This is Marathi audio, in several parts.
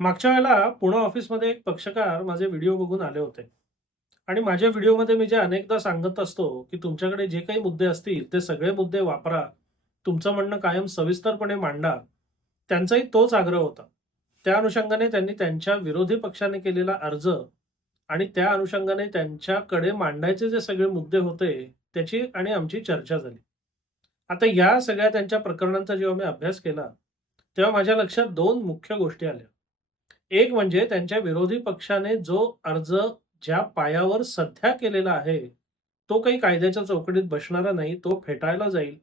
मागच्या वेळेला पुणे ऑफिसमध्ये एक पक्षकार माझे व्हिडिओ बघून आले होते आणि माझ्या व्हिडिओमध्ये मी जे अनेकदा सांगत असतो की तुमच्याकडे जे काही मुद्दे असतील ते सगळे मुद्दे वापरा, तुमचं म्हणणं कायम सविस्तरपणे मांडा. त्यांचाही तोच आग्रह होता. त्या अनुषंगाने त्यांनी त्यांच्या विरोधी पक्षाने केलेला अर्ज आणि त्या अनुषंगाने त्यांच्याकडे मांडायचे जे सगळे मुद्दे होते त्याची आणि आमची चर्चा झाली. आता या सगळ्या त्यांच्या प्रकरणांचा जेव्हा मी अभ्यास केला, तेव्हा माझ्या लक्षात दोन मुख्य गोष्टी आल्या. एक म्हणजे त्यांच्या विरोधी पक्षाने जो अर्ज ज्या पायावर सध्या केलेला आहे, तो काही कायद्याच्या चौकटीत बसणारा नाही, तो फेटाळला जाईल.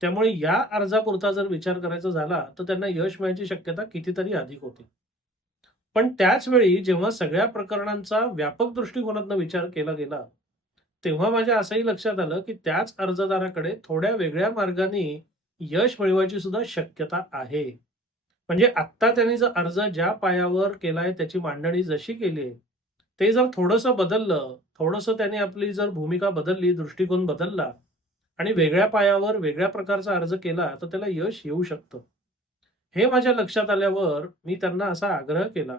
त्यामुळे या अर्जापुरता जर विचार करायचा झाला, तर त्यांना यश मिळण्याची शक्यता कितीतरी अधिक होती. पण त्याच वेळी जेव्हा सगळ्या प्रकरणांचा व्यापक दृष्टिकोनातून विचार केला गेला, तेव्हा माझ्या असंही लक्षात आलं, की त्याच अर्जदाराकडे थोड्या वेगळ्या मार्गाने यश मिळवायची सुद्धा शक्यता आहे. म्हणजे आत्ता त्यांनी जर अर्ज ज्या पायावर केलाय त्याची मांडणी जशी केली आहे, ते जर थोडंसं बदललं, थोडंसं त्यांनी आपली जर भूमिका बदलली, दृष्टिकोन बदलला आणि वेगळ्या पायावर वेगळ्या प्रकारचा अर्ज केला, तर त्याला यश येऊ शकतं. हे माझ्या लक्षात आल्यावर मी त्यांना असा आग्रह केला,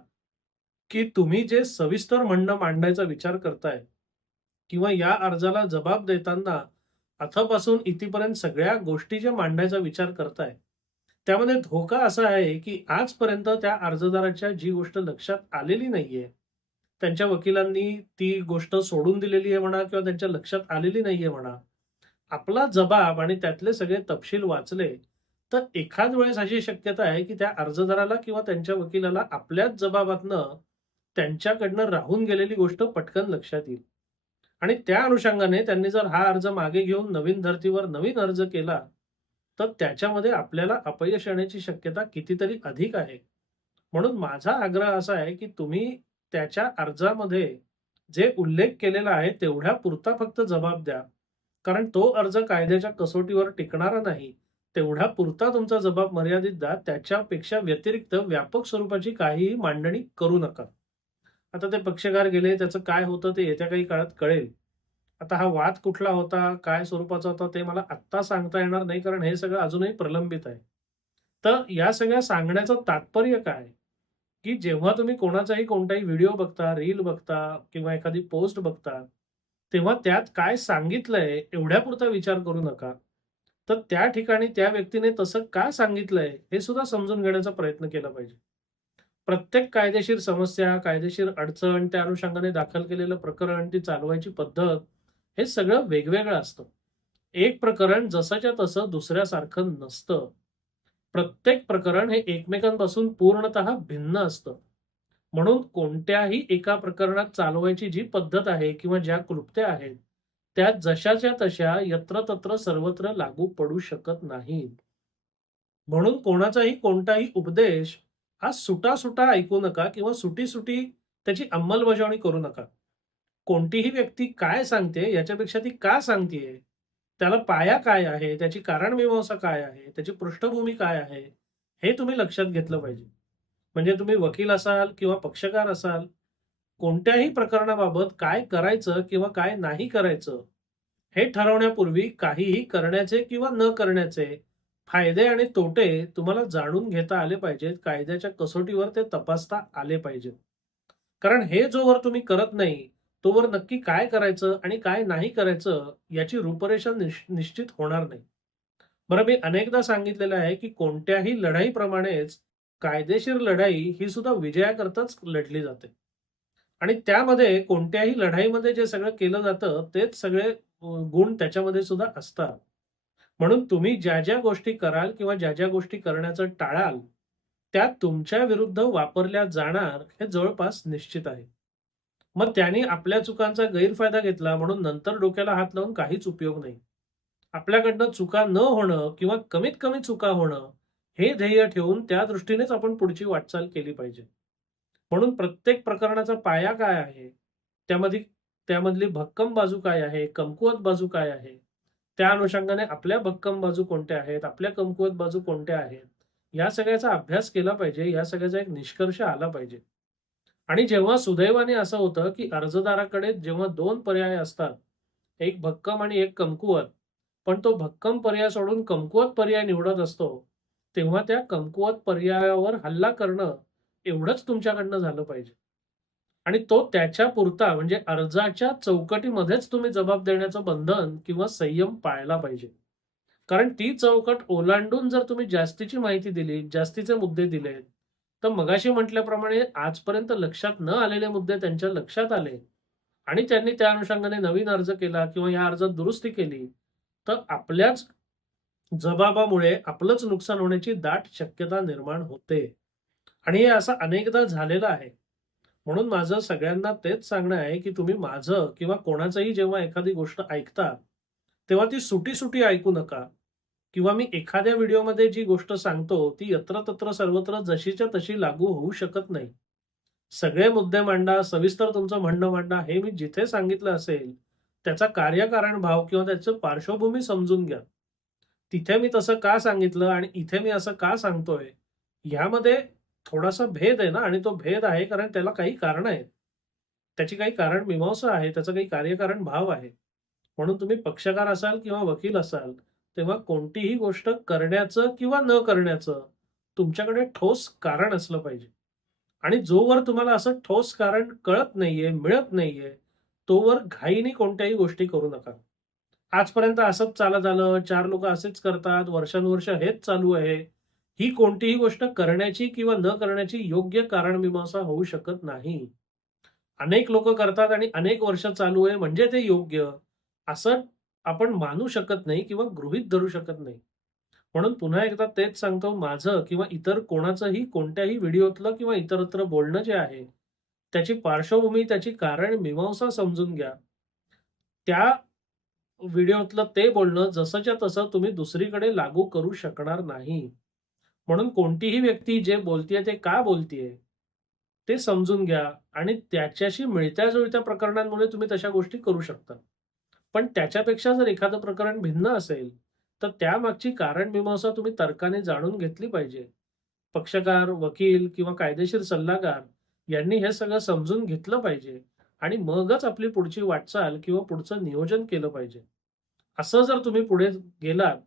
की तुम्ही जे सविस्तर म्हणणं मांडायचा विचार करताय किंवा या अर्जाला जबाब देताना अथपासून इथपर्यंत सगळ्या गोष्टी ज्या मांडायचा विचार करताय, त्यामध्ये धोका असा आहे, की आजपर्यंत त्या अर्जदाराच्या जी गोष्ट लक्षात आलेली नाहीये, त्यांच्या वकिलांनी ती गोष्ट सोडून दिलेली आहे म्हणा किंवा त्यांच्या लक्षात आलेली नाहीये म्हणा. आपला जबाब आणि त्यातले सगळे तपशील वाचले, तर एखाद वेळेस अशी शक्यता आहे, की त्या अर्जदाराला किंवा त्यांच्या वकिलाला आपल्याच जबाबातनं त्यांच्याकडनं राहून गेलेली गोष्ट पटकन लक्षात येईल. आणि त्या अनुषंगाने त्यांनी जर हा अर्ज मागे घेऊन नवीन धर्तीवर नवीन अर्ज केला, तर त्याच्यामध्ये आपल्याला अपयश येण्याची शक्यता कितीतरी अधिक आहे. म्हणून माझा आग्रह असा आहे, की तुम्ही त्याच्या अर्जामध्ये जे उल्लेख केलेला आहे तेवढ्यापुरता फक्त जबाब द्या. कारण तो अर्ज कायद्याच्या कसोटीवर टिकणारा नाही. तेवढ्यापुरता तुमचा जबाब मर्यादित द्या. त्याच्यापेक्षा व्यतिरिक्त व्यापक स्वरूपाची काहीही मांडणी करू नका. आता ते पक्षकार गेले, त्याचं काय होतं ते येत्या काही काळात कळेल. आता हा वाद कुठला होता, काय स्वरूपाचा होता ते मला आत्ता सांगता येणार नाही, कारण हे सगळं अजूनही प्रलंबित आहे. तर या सगळ्या सांगण्याचं तात्पर्य काय? की जेव्हा तुम्ही कोणाचाही कोणताही व्हिडिओ बघता, रील बघता किंवा एखादी पोस्ट बघता, तेव्हा त्यात काय सांगितलंय एवढ्यापुरता विचार करू नका. तर त्या ठिकाणी त्या व्यक्तीने तसं का सांगितलंय हे सुद्धा समजून घेण्याचा प्रयत्न केला पाहिजे. प्रत्येक कायदेशीर समस्या, कायदेशीर अडचण, त्या अनुषंगाने दाखल केलेलं प्रकरण, ती चालवायची पद्धत, हे सगळं वेगवेगळं असतं. एक प्रकरण जसंच्या तसं दुसऱ्यासारखं नसतं. प्रत्येक प्रकरण हे एकमेकांपासून पूर्णतः भिन्न असतं. म्हणून कोणत्याही एका प्रकरणात चालवायची जी पद्धत आहे किंवा ज्या क्लुप्त्या आहेत, त्या जशाच्या तशा यत्र-तत्र सर्वत्र लागू पडू शकत नाहीत. म्हणून कोणाचाही कोणताही उपदेश हा सुटा-सुटा ऐकू नका किंवा सुटी-सुटी त्याची अंमलबजावणी करू नका. कोणतीही व्यक्ती काय सांगते याच्यापेक्षा ती का सांगतेय, त्याला पाया काय आहे, त्याची कारणमीमांसा काय आहे, त्याची पृष्ठभूमी काय आहे, हे तुम्ही लक्षात घेतलं पाहिजे. म्हणजे तुम्ही वकील असाल किंवा पक्षकार असाल, कोणत्याही प्रकरणाबाबत काय करायचं किंवा काय नाही करायचं, हे ठरवण्यापूर्वी काहीही करण्याचे किंवा न करण्याचे फायदे आणि तोटे तुम्हाला जाणून घेता आले पाहिजेत. कायद्याच्या कसोटीवर ते तपासता आले पाहिजेत. कारण हे जोवर तुम्ही करत नाही, तोवर नक्की काय करायचं आणि काय नाही करायचं याची रूपरेषा निश्चित होणार नाही. बरं, मी अनेकदा सांगितलेलं आहे, की कोणत्याही लढाईप्रमाणेच कायदेशीर लढाई ही सुद्धा विजयाकरताच लढली जाते. आणि त्यामध्ये कोणत्याही लढाईमध्ये जे सगळं केलं जातं, तेच सगळे गुण त्याच्यामध्ये सुद्धा असतात. म्हणून तुम्ही ज्या-ज्या गोष्टी कराल किंवा ज्या-ज्या गोष्टी करण्याचं टाळाल, त्या तुमच्या विरुद्ध वापरल्या जाणार हे जवळपास निश्चित आहे. मग त्यांनी आपल्या चुकांचा गैरफायदा घेतला म्हणून नंतर डोक्याला हात लावून काहीच उपयोग नाही. आपल्याकडनं चुका न होणं किंवा कमीत कमी चुका होणं, हे ध्येय ठेवून त्या दृष्टीनेच आपण पुढची वाटचाल केली पाहिजे. म्हणून प्रत्येक प्रकरणाचा पाया काय आहे? त्यामध्ये त्यामधली भक्कम बाजू काय आहे? कमकुवत बाजू काय आहे? त्या अनुषंगाने आपल्या भक्कम बाजू कोणत्या आहेत? आपल्या कमकुवत बाजू कोणत्या आहेत? या सगळ्याचा अभ्यास केला पाहिजे. या सगळ्याचा एक निष्कर्ष आला पाहिजे. आणि जेव्हा सुदैवाने असं होतं, की अर्जदाराकडे जेव्हा 2 पर्याय असतात, एक भक्कम आणि एक कमकुवत, पण तो भक्कम पर्याय सोडून कमकुवत पर्याय निवडत असतो, तेव्हा त्या कमकुवत पर्यायावर हल्ला करणं एवढंच तुमच्याकडनं झालं पाहिजे. आणि तो त्याच्यापुरता म्हणजे अर्जाच्या चौकटीमध्येच तुम्ही जबाब देण्याचं बंधन किंवा संयम पाळला पाहिजे. कारण ती चौकट ओलांडून जर तुम्ही जास्तीची माहिती दिली, जास्तीचे मुद्दे दिलेत, तर मगाशी म्हटल्याप्रमाणे आजपर्यंत लक्षात न आलेले मुद्दे त्यांच्या लक्षात आले आणि त्यांनी त्या अनुषंगाने नवीन अर्ज केला किंवा या अर्जात दुरुस्ती केली, तर आपल्याच जबाबामुळे आपलंच नुकसान होण्याची दाट शक्यता निर्माण होते. आणि हे असं अनेकदा झालेलं आहे. म्हणून माझं सगळ्यांना तेच सांगणं आहे, की तुम्ही माझं किंवा कोणाचंही जेव्हा एखादी गोष्ट ऐकता, तेव्हा ती सुटी-सुटी ऐकू नका किंवा मी एखाद्या व्हिडिओमध्ये जी गोष्ट सांगतो, ती यत्र-तत्र सर्वत्र जशीच्या तशी लागू होऊ शकत नाही. सगळे मुद्दे मांडा, सविस्तर तुमचं म्हणणं मांडा, हे मी जिथे सांगितलं असेल, त्याचा कार्यकारण भाव किंवा त्याचं पार्श्वभूमी समजून घ्या. तिथे मी तसं का सांगितलं आणि इथे मी असं का सांगतोय, ह्यामध्ये थोडासा भेद आहे ना आणि तो भेद आहे कारण त्याला काही कारणं आहेत. त्याची काही कारण मीमांसा आहे, त्याचं काही कार्यकारण भाव आहे. म्हणून तुम्ही पक्षकार असाल किंवा वकील असाल, तेव्हा कोणतीही गोष्ट करण्याचं किंवा न करण्याचं तुमच्याकडे ठोस कारण असलं पाहिजे. आणि जोवर तुम्हाला असं ठोस कारण कळत नाहीये, मिळत नाहीये, तोवर घाईने कोणत्याही गोष्टी करू नका. आजपर्यंत असंच चालत आलं, 4 लोकं असेच करतात, वर्षानुवर्ष हेच चालू आहे. ही कोणतीही गोष्ट करण्याची किंवा न करण्याची योग्य कारणमीमांसा होऊ शकत नाही. अनेक लोकं करतात आणि अनेक वर्ष चालू आहे म्हणजे ते योग्य, असं आपण मानू शकत नाही किंवा गृहीत धरू शकत नाही. म्हणून पुन्हा एकदा तेच सांगतो, माझं किंवा इतर कोणाचंही कोणत्याही व्हिडिओतलं किंवा इतरत्र बोलणं जे आहे, त्याची पार्श्वभूमी, त्याची कारणमीमांसा समजून घ्या. त्या व्हिडिओतलं ते बोलणं जसंच्या तसं तुम्ही दुसरीकडे लागू करू शकणार नाही. म्हणून कोणतीही व्यक्ती जे बोलतीये ते का बोलतीये, ते समजून घ्या आणि त्याच्याशी मिळत्या-जुळत्या प्रकरणांमुळे तुम्ही तशा गोष्टी करू शकता. पण त्याच्यापेक्षा जर एखादं प्रकरण भिन्न असेल, तर त्यामागची कारणमीमांसा तुम्ही तर्काने जाणून घेतली पाहिजे. पक्षकार, वकील किंवा कायदेशीर सल्लागार यांनी हे सगळं समजून घेतलं पाहिजे आणि मगच आपली पुढची वाटचाल किंवा पुढचं नियोजन केलं पाहिजे. असं जर तुम्ही पुढे गेलात,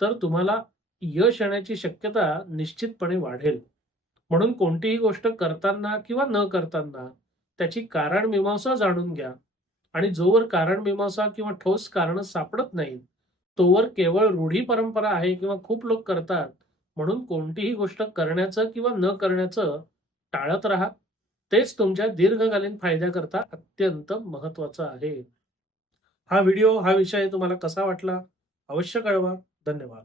तर तुम्हाला यश येण्याची शक्यता निश्चितपणे वाढेल. म्हणून कोणतीही गोष्ट करताना किंवा न करताना त्याची कारणमीमांसा जाणून घ्या आणि जोवर कारणमीमांसा किंवा ठोस कारणं सापडत नाहीत, तोवर केवळ रूढी परंपरा आहे किंवा खूप लोक करतात, म्हणून कोणतीही गोष्ट करण्याचं किंवा न करण्याचं टाळत राहा. तेच तुमच्या दीर्घकालीन फायद्याकरता अत्यंत महत्त्वाचं आहे. हा व्हिडिओ, हा विषय तुम्हाला कसा वाटला? अवश्य कळवा. धन्यवाद.